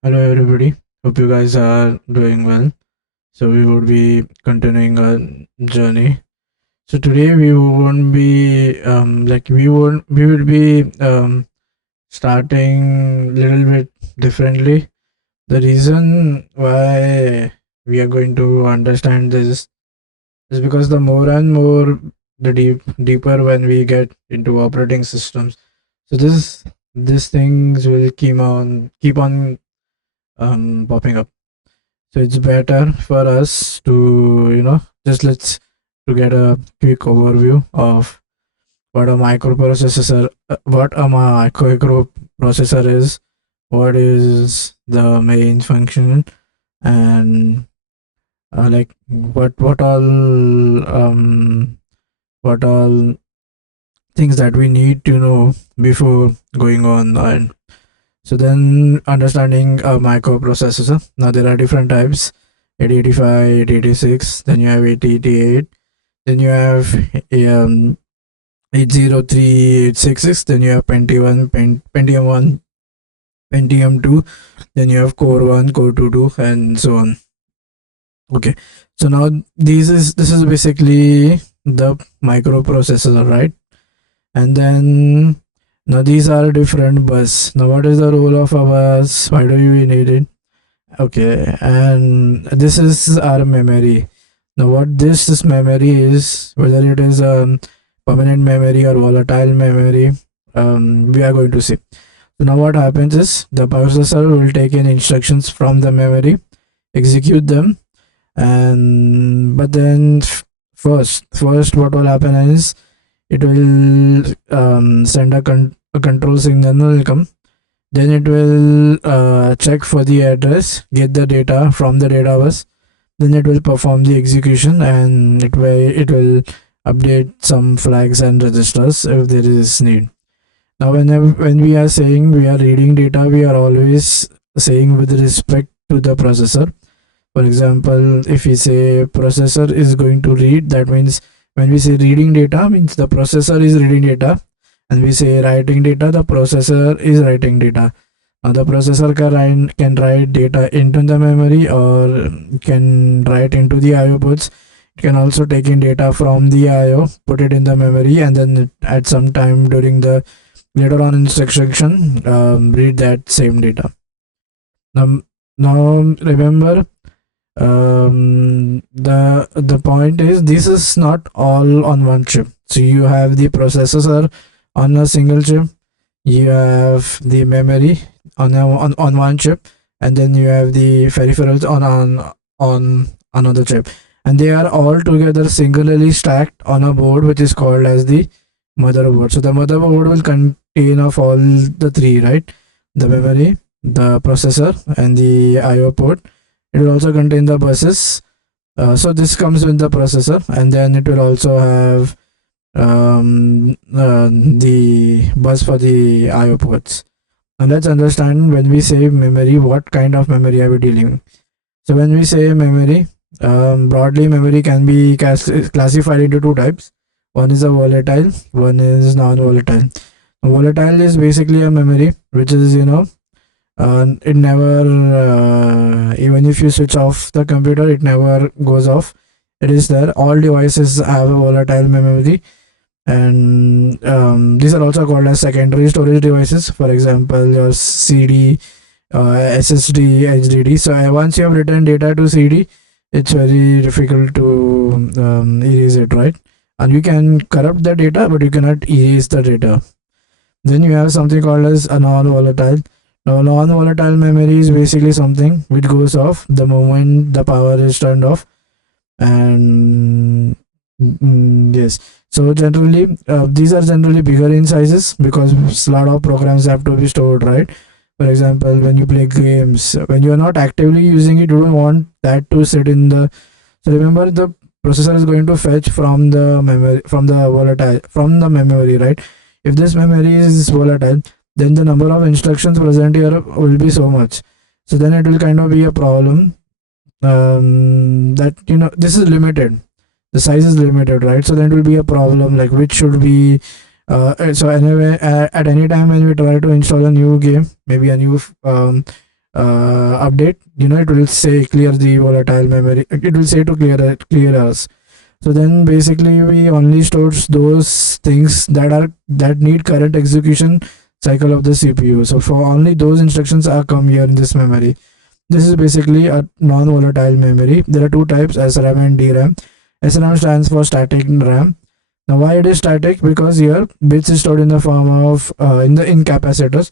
Hello everybody. Hope you guys are doing well. So we would be continuing our journey. So today we won't be we will be starting little bit differently. The reason why we are going to understand this is because the more and more the deeper when we get into operating systems. So this things will keep on popping up. So it's better for us to, just let's to get a quick overview of what a microprocessor is, what is the main function, and like what all things that we need to know before going on. And so then understanding a microprocessor. Now there are different types: 8085, 8086. Then you have 8088. Then you have 803, 866. Then you have Pentium 1, Pentium 2. Then you have Core 1, Core 2, and so on. Okay. So now this is basically the microprocessor, right? And then now these are different bus. Now what is the role of a bus? Why do we need it? Okay, and this is our memory. Now, what this memory is, whether it is permanent memory or volatile memory, we are going to see. So now, what happens is the processor will take in instructions from the memory, execute them, and but then first, what will happen is it will send a control signal will come. Then it will check for the address, get the data from the data bus. Then it will perform the execution, and it will update some flags and registers if there is need. Now, when we are saying we are reading data, we are always saying with respect to the processor. For example, if we say processor is going to read, that means when we say reading data, means the processor is reading data, and we say writing data, the processor is writing data. Now the processor can write data into the memory or can write into the IO ports. It can also take in data from the IO, put it in the memory, and then at some time during the later on instruction, read that same data. Now remember, the point is this is not all on one chip. So you have the processor on a single chip, you have the memory on one chip, and then you have the peripherals on another chip, and they are all together singularly stacked on a board which is called as the motherboard. So the motherboard will contain of all the three, right? The memory, the processor, and the IO port. It will also contain the buses. So this comes with the processor, and then it will also have the bus for the IO ports. Now let's understand when we say memory, what kind of memory are we dealing with? So when we say memory, broadly memory can be classified into two types. One is a volatile, one is non-volatile. Volatile is basically a memory which is, it never, even if you switch off the computer, it never goes off. It is there. All devices have a volatile memory, and these are also called as secondary storage devices. For example, your CD, SSD, HDD. So once you have written data to CD, it's very difficult to erase it, right? And you can corrupt the data, but you cannot erase the data. Then you have something called as a non-volatile. Now, non-volatile memory is basically something which goes off the moment the power is turned off, and yes. So generally, these are generally bigger in sizes because a lot of programs have to be stored, right? For example, when you play games, when you are not actively using it, you don't want that to sit in the. So remember, the processor is going to fetch from the memory, from the memory, right? If this memory is volatile, then the number of instructions present here will be so much. So then it will kind of be a problem. That this is limited, the size is limited, right? So then it will be a problem, like which should be so anyway, at any time when we try to install a new game, maybe a new update, it will say clear the volatile memory. It will say to clear us. So then basically we only store those things that need current execution cycle of the CPU. So for only those instructions are come here in this memory. This is basically a non-volatile memory. There are two types, SRAM and DRAM. SRAM stands for static RAM. Now why it is static? Because here bits is stored in the form of in capacitors.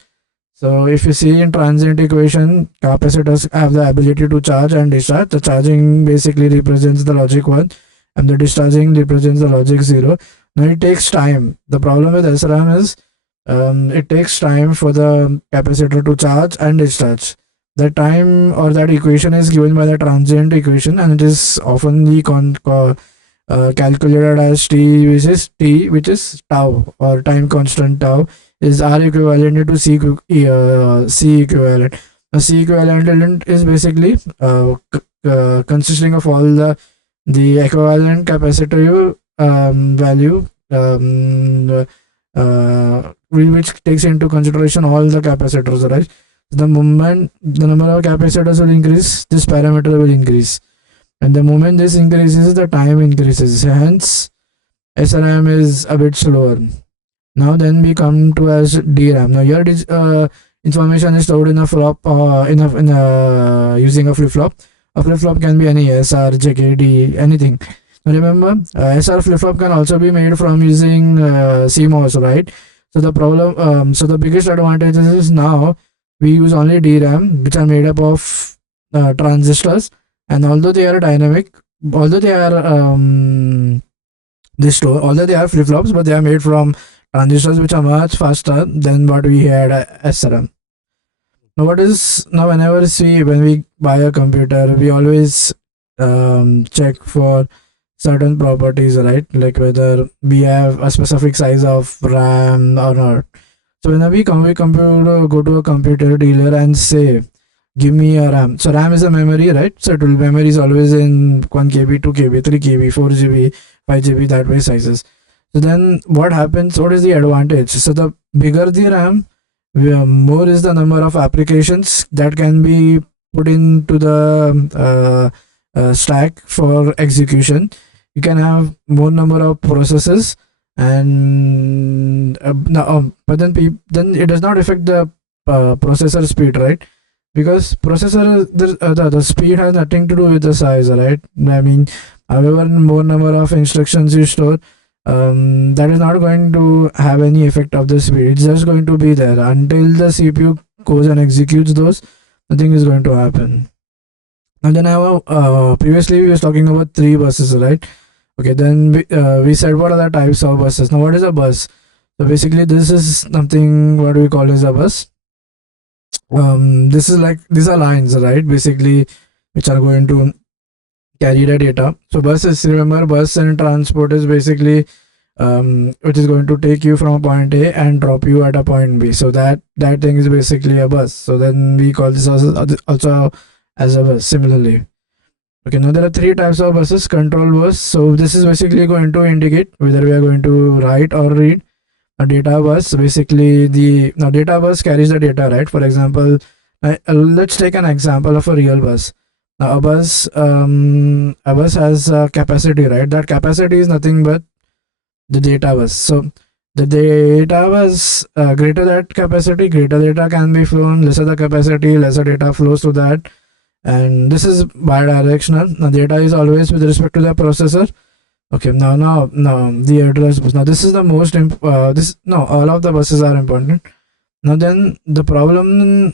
So if you see in transient equation, capacitors have the ability to charge and discharge. The charging basically represents the logic 1 and the discharging represents the logic 0. Now it takes time. The problem with SRAM is it takes time for the capacitor to charge and discharge. The time or that equation is given by the transient equation, and it is oftenly calculated as t, which is tau, or time constant tau is R equivalent to C equivalent. Now C equivalent is basically consisting of all the equivalent capacitive value, which takes into consideration all the capacitors, right? The moment the number of capacitors will increase, this parameter will increase, and the moment this increases, the time increases. Hence SRAM is a bit slower. Now then we come to as DRAM. Now here information is stored in a flop, using a flip-flop. A flip-flop can be any SR, JKD, anything. Now remember, SR flip-flop can also be made from using CMOS, right? So the problem, so the biggest advantage is now we use only DRAM, which are made up of transistors, and although they are dynamic, although they are although they are flip-flops, but they are made from transistors which are much faster than what we had SRAM. Now whenever when we buy a computer, we always check for certain properties, right? Like whether we have a specific size of RAM or not. So whenever we go to a computer dealer and say, give me a RAM. So RAM is a memory, right? So memory is always in 1 KB, 2 KB, 3 KB, 4 GB, 5 GB, that way sizes. So then what happens? What is the advantage? So the bigger the RAM, more is the number of applications that can be put into the stack for execution. You can have more number of processes, and but then it does not affect the processor speed, right? Because processor the speed has nothing to do with the size, right? I mean, however more number of instructions you store, that is not going to have any effect of the speed. It's just going to be there until the CPU goes and executes those. Nothing is going to happen. And then previously we was talking about 3 buses, right? Okay, then we said what are the types of buses. Now what is a bus? So basically this is something what we call as a bus. This is like, these are lines, right? Basically, which are going to carry the data. So remember, bus and transport is basically which is going to take you from a point A and drop you at a point B. So that thing is basically a bus. So then we call this also as a bus similarly. Okay, now there are 3 types of buses. Control bus. So this is basically going to indicate whether we are going to write or read. A data bus, basically now data bus carries the data, right? For example, let's take an example of a real bus. Now a bus has a capacity, right? That capacity is nothing but the data bus. So the data bus, greater that capacity, greater data can be flown. Lesser the capacity, lesser data flows to that. And this is bidirectional. Now data is always with respect to the processor. Okay, now the address bus. Now this is the most all of the buses are important. Now then the problem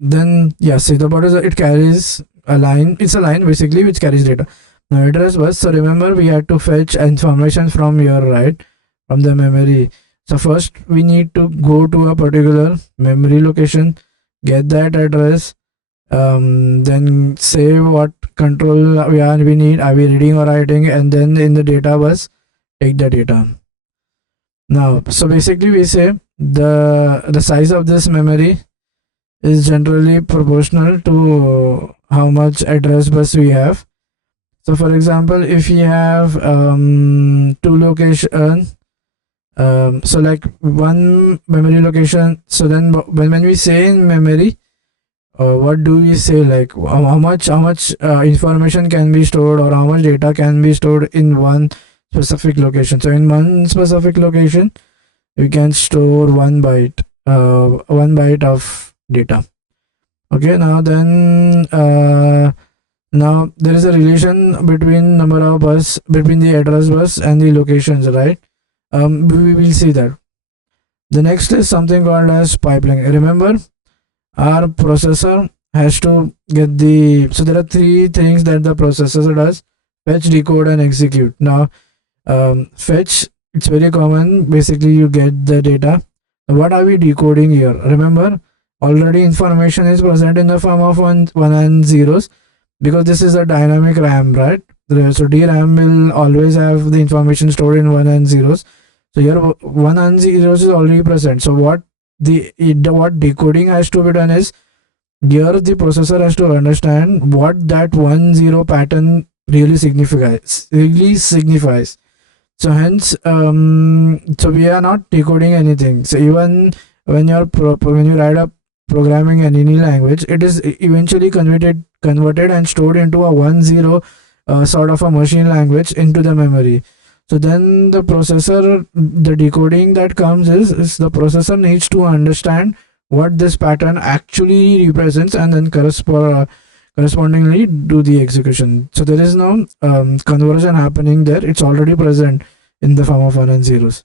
then see the bus, it carries a line. It's a line basically which carries data. Now address bus. So remember, we had to fetch information from here, right? From the memory. So first we need to go to a particular memory location, get that address, then save what control we need, are we reading or writing, and then in the data bus take the data. Now so basically we say the size of this memory is generally proportional to how much address bus we have. So for example, if we have 2 locations, So like one memory location. So then when we say in memory, what do we say, like how much information can be stored, or how much data can be stored in one specific location. So in one specific location we can store 1 byte, 1 byte of data. Okay, now then now there is a relation between number of bus, between the address bus and the locations, right? We will see that. The next is something called as pipeline. Remember, our processor has to get the, so there are three things that the processor does: fetch, decode, and execute. Now fetch, it's very common. Basically you get the data. What are we decoding here? Remember, already information is present in the form of one and zeros, because this is a dynamic RAM, right? So DRAM will always have the information stored in one and zeros. So here one and zeros is already present. So what decoding has to be done is, here the processor has to understand what that 1 0 pattern really signifies. So hence, so we are not decoding anything. So even when when you write up programming in any language, it is eventually converted and stored into a 1 0 sort of a machine language into the memory. So then the decoding that comes is the processor needs to understand what this pattern actually represents, and then correspondingly do the execution. So there is no conversion happening there. It's already present in the form of one and zeros.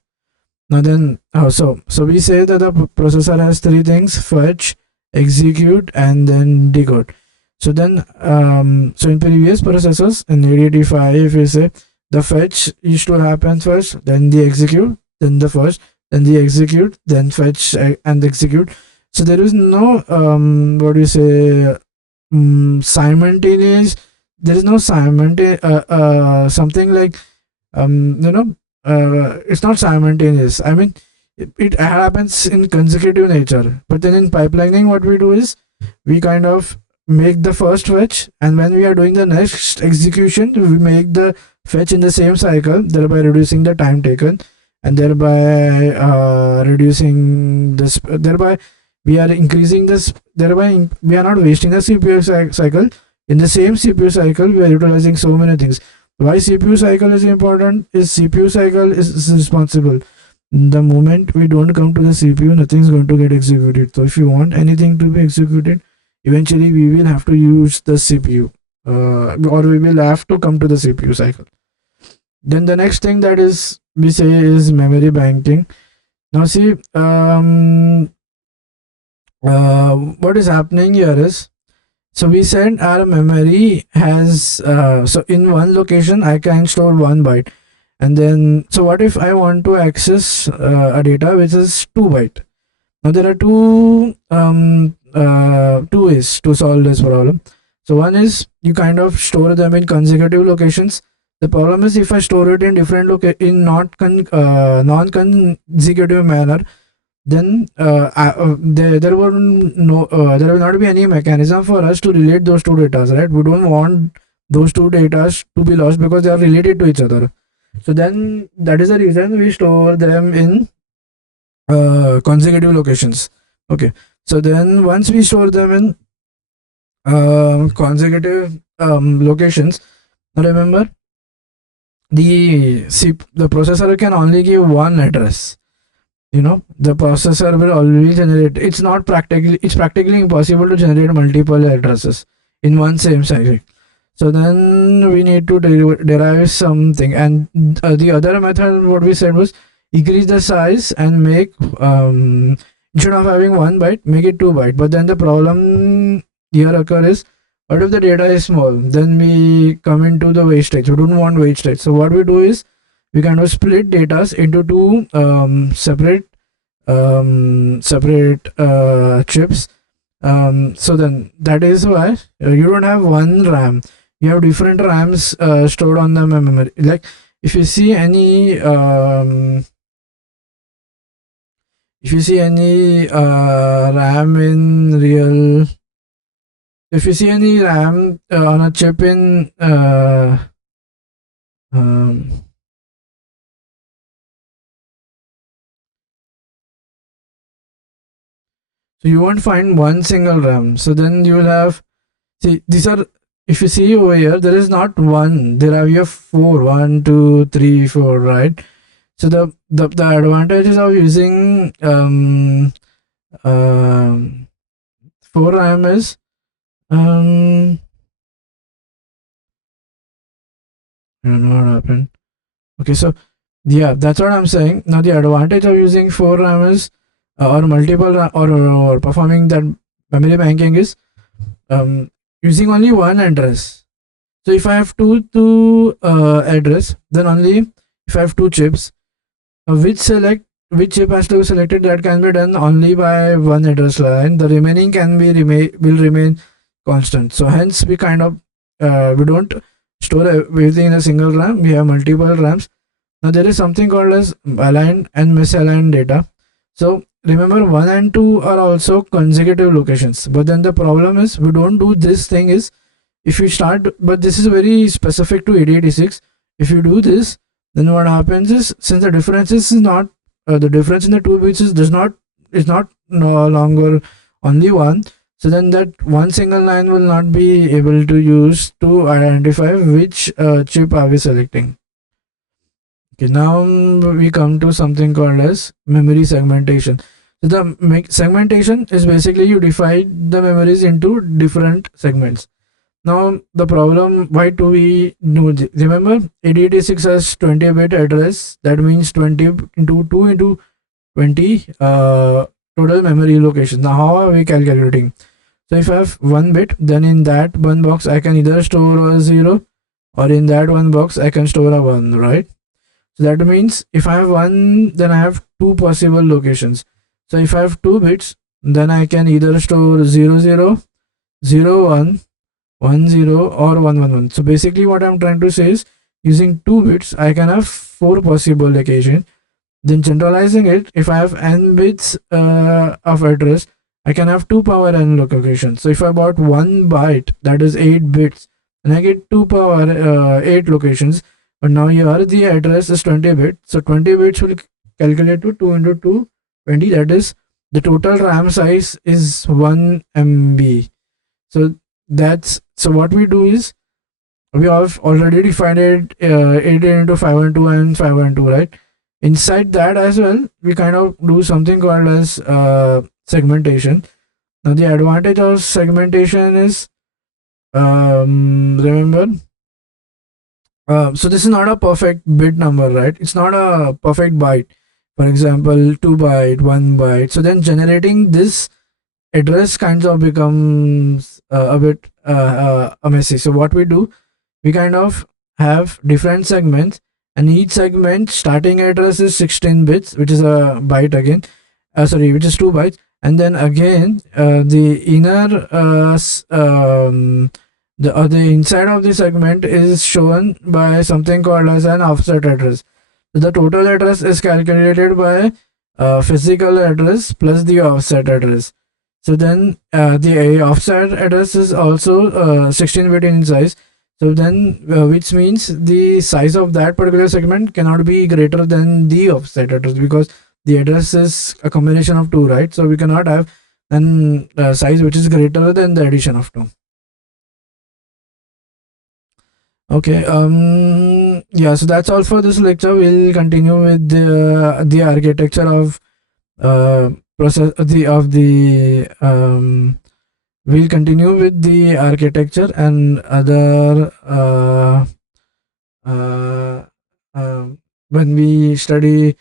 Now then, so we say that the processor has three things: fetch, execute, and then decode. So then, so in previous processors in 8085, if we say the fetch used to happen first, then the execute, then the first, then the execute, then fetch and execute. So there is no what do you say, simultaneous. There is no simultaneous something like it's not simultaneous. I mean, it happens in consecutive nature. But then in pipelining, what we do is we kind of make the first fetch, and when we are doing the next execution, we make the fetch in the same cycle, thereby reducing the time taken, and thereby reducing this. Thereby we are increasing this. Thereby we are not wasting the CPU cycle. In the same CPU cycle, we are utilizing so many things. Why CPU cycle is important is CPU cycle is responsible. The moment we don't come to the CPU, nothing is going to get executed. So if you want anything to be executed, eventually we will have to use the CPU, or we will have to come to the CPU cycle. Then the next thing that is we say is memory banking. Now see, what is happening here is, so we said our memory has so in one location I can store 1 byte, and then so what if I want to access a data which is 2 byte? Now there are two ways to solve this problem. So one is you kind of store them in consecutive locations. The problem is if I store it in different in non-consecutive manner, then there will not be any mechanism for us to relate those two data, right? We don't want those two data to be lost because they are related to each other. So then that is the reason we store them in consecutive locations. Okay, so then once we store them in consecutive locations, remember the processor can only give one address. The processor will always generate, it's practically impossible to generate multiple addresses in one same cycle. So then we need to derive something, and the other method what we said was increase the size and make instead of having 1 byte, make it 2 byte. But then the problem here occur is, what if the data is small? Then we come into the wastage. We don't want wastage. So what we do is we kind of split data into two separate chips. So then that is why you don't have one RAM. You have different RAMs stored on the memory. Like if you see any RAM in real, if you see any RAM on a chip in So you won't find one single RAM. So then you will have, see, these are, if you see over here, there is not one, there are, you have four, 1, 2, 3, 4, right? So the advantages of using 4 RAM is, I don't know what happened. Okay, so yeah, that's what I'm saying. Now the advantage of using 4 RAM is, or multiple or performing that memory banking is, using only one address. So if I have two address, then only if I have two chips, which chip has to be selected, that can be done only by one address line. The remaining can be will remain constant. So hence we kind of we don't store everything in a single RAM. We have multiple RAMs. Now there is something called as aligned and misaligned data. So remember, 1 and 2 are also consecutive locations. But then the problem is we don't do this thing is, if you start, but this is very specific to 8086. If you do this, then what happens is, since the difference is not the difference in the two bits is not no longer only one, so then that one single line will not be able to use to identify which chip are we selecting. Okay, now we come to something called as memory segmentation. So the segmentation is basically you divide the memories into different segments. Now the problem, why do we know this? Remember, 8086 has 20-bit address. That means 20 into 2 into 20 total memory locations. Now how are we calculating? So if I have 1 bit, then in that one box I can either store a 0, or in that one box I can store a 1, right? So that means if I have 1, then I have two possible locations. So if I have 2 bits, then I can either store 00, 01, 10, or 111. So basically what I'm trying to say is, using 2 bits I can have 4 possible locations. Then generalizing it, if I have n bits of address, I can have 2 power n locations. So if I bought 1 byte, that is 8 bits, and I get 2 power 8 locations. But now here the address is 20 bit, so 20 bits will calculate to 2 into 2, 20. That is, the total RAM size is 1 MB. So that's, so what we do is, we have already defined it 8 into 512 and 512, right? Inside that as well, we kind of do something called as segmentation. Now the advantage of segmentation is, remember, so this is not a perfect bit number, right? It's not a perfect byte. For example, 2 byte, 1 byte. So then generating this address kinds of becomes a bit messy. So what we do, we kind of have different segments, and each segment starting address is 16 bits, which is a byte again. Sorry, which is 2 bytes, and then again the inner the inside of the segment is shown by something called as an offset address. So the total address is calculated by physical address plus the offset address. So then the offset address is also 16-bit in size. So then which means the size of that particular segment cannot be greater than the offset address, because the address is a combination of two, right? So we cannot have an size which is greater than the addition of two. Okay, yeah, so that's all for this lecture. We'll continue with the architecture of process we'll continue with the architecture and other when we study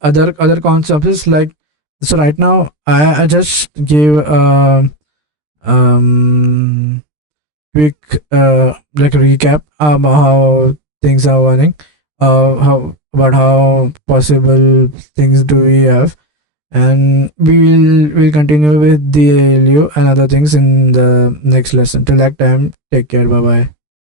other concepts, like, so right now I just gave quick like recap how things are running, how about how possible things do we have, and we'll continue with the LU and other things in the next lesson. Till that time, take care. Bye bye.